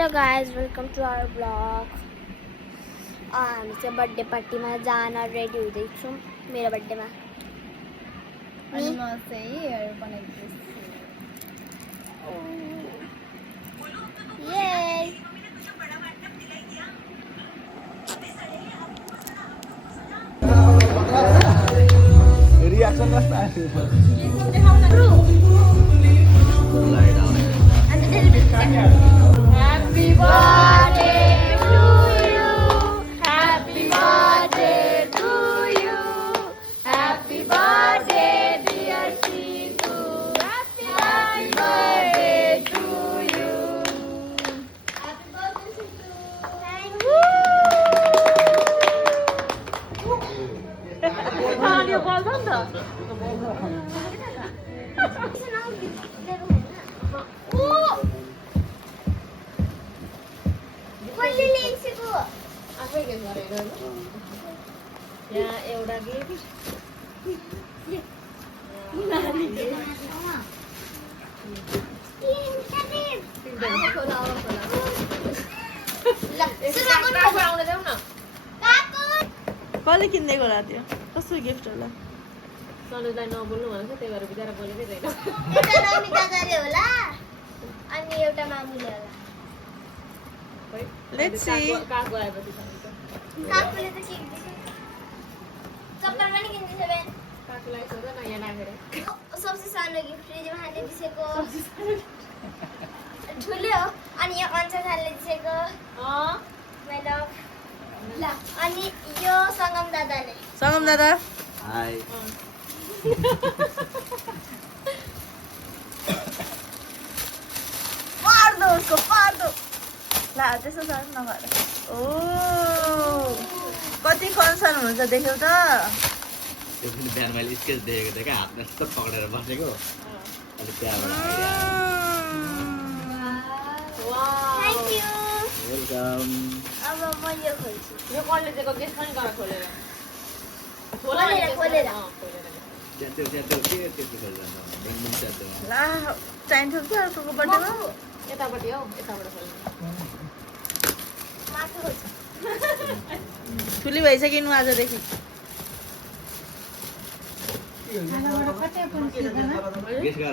Hello guys, welcome to our blog. हामी चाहिँ birthday पार्टीमा जान रेडी हुँदैछौँ। मेरो बर्थडेमा अनि म चाहिँ हेयर बनाइदिन्छु। ये रिएक्सन कस्तो Happy birthday to you. Happy birthday to you. Happy birthday dear Shitu. Happy birthday to you. Happy birthday Shitu. Thank you. यो बल्छ नि त। कसले ल्याइसक्यो? आफै गेम गरेर यहाँ एउटा गेम आउन देऊ न। कसले किनिदिएको होला त्यो? कस्तो गिफ्ट होला? सनुजलाई नबोल्नु भनेको त्यही भएर बिचरा बोलेकै छैन। एउटा नमिता दाले होला अनि एउटा मामुले होला। Let's see. काको आएपछि सनुज काकुले त केक दिन्छ। चप्पल पनि किनिदिन्छ बेन। काकोलाई सोध न यहाँ राखेर। सबसे सानो गिफ्ट फ्रिजमा हाल्ने दिसेको। ठुलो हो अनि यो अन्सा थाल्ने दिसेको। My love. ल अनि यो सङ्गम दादाले। सङ्गम दादा हाई पार्दो उसको पार्दो। ला त्यसो साह्रो नगर। ओ कति कन्सर्न हुन्छ देख्यौ त। त्यो पनि बिहान मैले स्केच देखेको थिएँ क्या हातमा यस्तो पक्रेर बसेको अनि त्यहाँबाट थ्याङ्क यू। वेलकम अब म यो खोल्छु। यो कसले दिएको गेस पनि गर खोलेर। खोलेर। च्यातो के त्यति खोल्छ ब्याङ्किङ च्यातो ला चाहिन्छ कि अर्कोको बर्थडेमा? यतापट्टि हौ यताबाट खोल्नु। माथि खोल्छु। ठुली भइसकिनु आजदेखि। गेस गर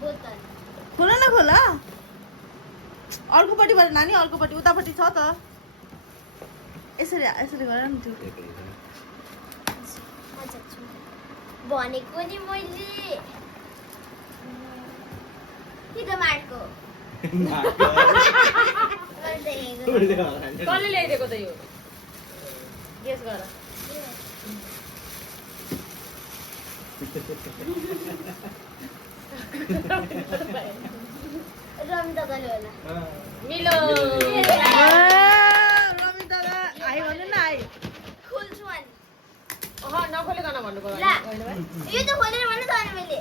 बोतल। खोल न खोला। अर्कोपट्टिबाट नानी अर्कोपट्टि उतापट्टि छ त। यसरी यसरी गर न त्यो। भनेको नि मैले कि त मार्को कसले ल्याइदिएको त यो गेस गर। रमी दादाले होला। मिलो रमी दादा आइ भन्नु न आइ। खोल्छु अनि नखोलिकन भन्नुको ला यो त खोलेर भन्नु त अनि मैले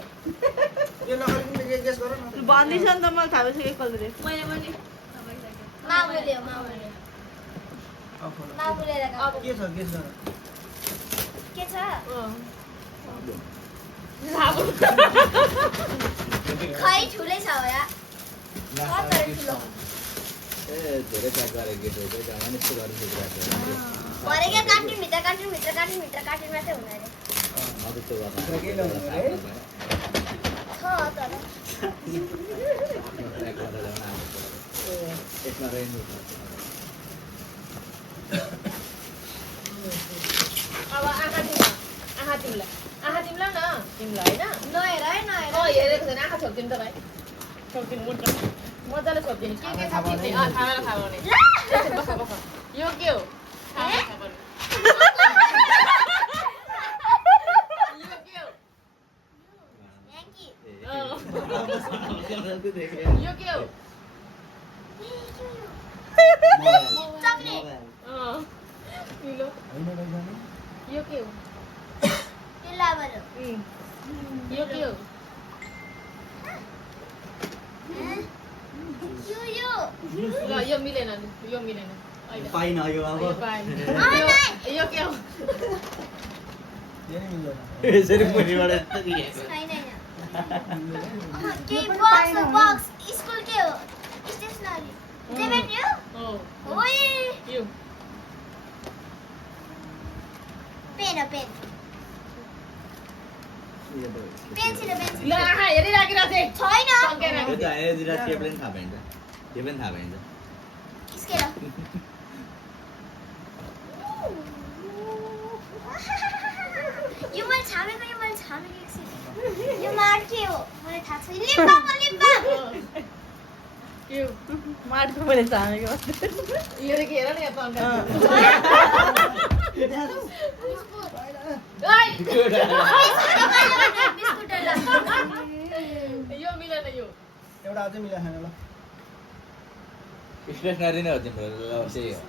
भन्दैछ नि त मलाई थाहा भइसक्यो कसले। मैले पनि मामुले हो मामुले अब के छ खै ठुलै छ होला कति ठुलो ए धेरै प्याक गरेको गेट हो क्या अनि यस्तो गरेर सुतिरहेको भरे क्या कार्टुन भित्र कार्टुन मात्रै हुन अरे म त्यस्तो गर्न छ तर यसमा रहेनु अब आँखा तिमीलाई न तिमीलाई होइन नहेर है नहेर हेरेको छैन आँखा छोपिदिनु त भाइ छोपिदिनु मुन्ट मजाले छोपिदिनु के छ चिन्ने थाहा भने बस यो के हो यो के हो चक्लेट मिलो यो के हो यो लाबर हो यो के हो ल यो मिलेन पाइन यो अब यो के हो यसरी मुनिबाट यस्तो दिएको छैन के बक्स स्कुल के हो स्टेशनरी जेमेट्री हो ओए यो पेन पेन्सिल ल आहा हेरिराखिरा चाहिँ छैन यो त एजिरा टेबलेट थाहा पाइन्छ त्यो पनि थाहा पाइन्छ स्केल यो मैले छामेको एकछिन यो मार्के हो मलाई थाहा छ लिम्बा यो मार्को मैले चाहेको यो देखि हेर न यहाँ तन्का यो मिलेन यो एउटा अझै मिलाएन ल स्टेसनरी नै हो तिम्रो ल त्यही हो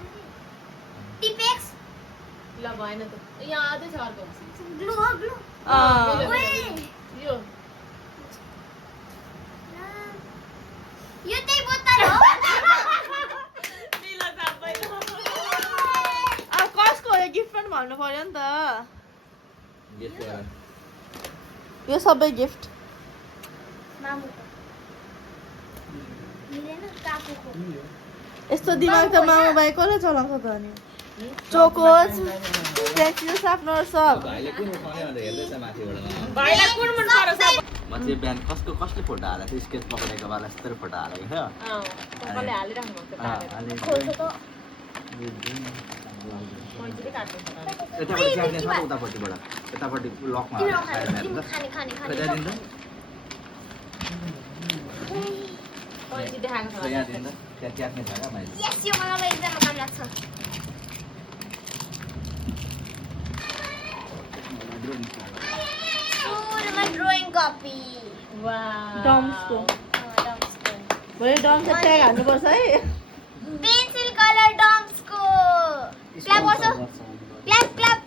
टिपेक्स ल भएन त यहाँ अझै छ अर्को ग्लु ओए यो यो त्यही बोतल हो कसको हो यो गिफ्ट पनि भन्नु पर्यो नि त गेस गर यो सबै गिफ्ट मामुको मिलेन काकुको यस्तो दिमाग त मामा बाई कसले चलाउँछ त अनि चोकोज पेन्सिल सार्पनर सब भाइले कुन उठाउने भनेर हेर्दैछ माथिबाट भाइलाई कुन मन पर्छ सब म चाहिँ बिहान कसले फोटो हालेको थियो स्केच पक्रेको वाला यस्तो फोटो हालेको थियो सबैले हालिराख्नु भएको हालेको खोल्छ त मन्जुले काट्नु छ यतापट्टि च्याट्ने छ उतापट्टिबाट यतापट्टि लकमा तिम्रो साइडमा हेर्नु त खाने त्यहाँ दिन्छ मन्जु देखाएको छ यहाँ दिन्छ त्यहाँ च्याट्ने छ क्या मैले यस यो मलाई एकदम काम लाग्छ पुरमा ड्रइङ कपी वाह डम्सको भोलि डम्स ट्याग हाल्नुपर्छ है पेन्सिल कलर डम्सको क्ल्याप गर्छ क्ल्याप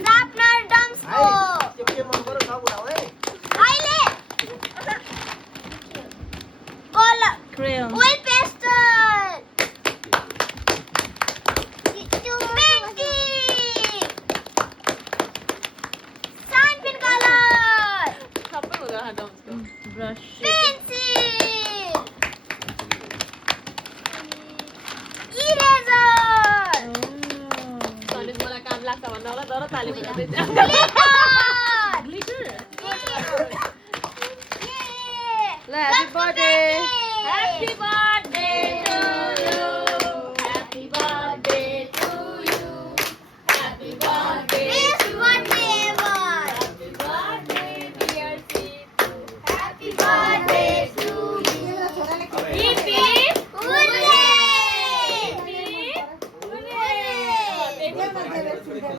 स्नापनर डम्सको त्यो के मन पर्यो सब उठाऊ है अहिले colour crayon oil pastel painting sign pen colour सबै हुँदो रहेछ डम्सको ब्रस पेन्सिल इरेजर सनिज मलाई काम लाग्छ भन्दा होला तर ताली बजाउँदैछ ग्लिटर ल happy birthday Happy birthday to you. Happy birthday to you. Happy birthday. Best birthday ever. Happy birthday, dear Situ. Happy birthday to you. Hip hip. Hooray! Hip hip. Hooray.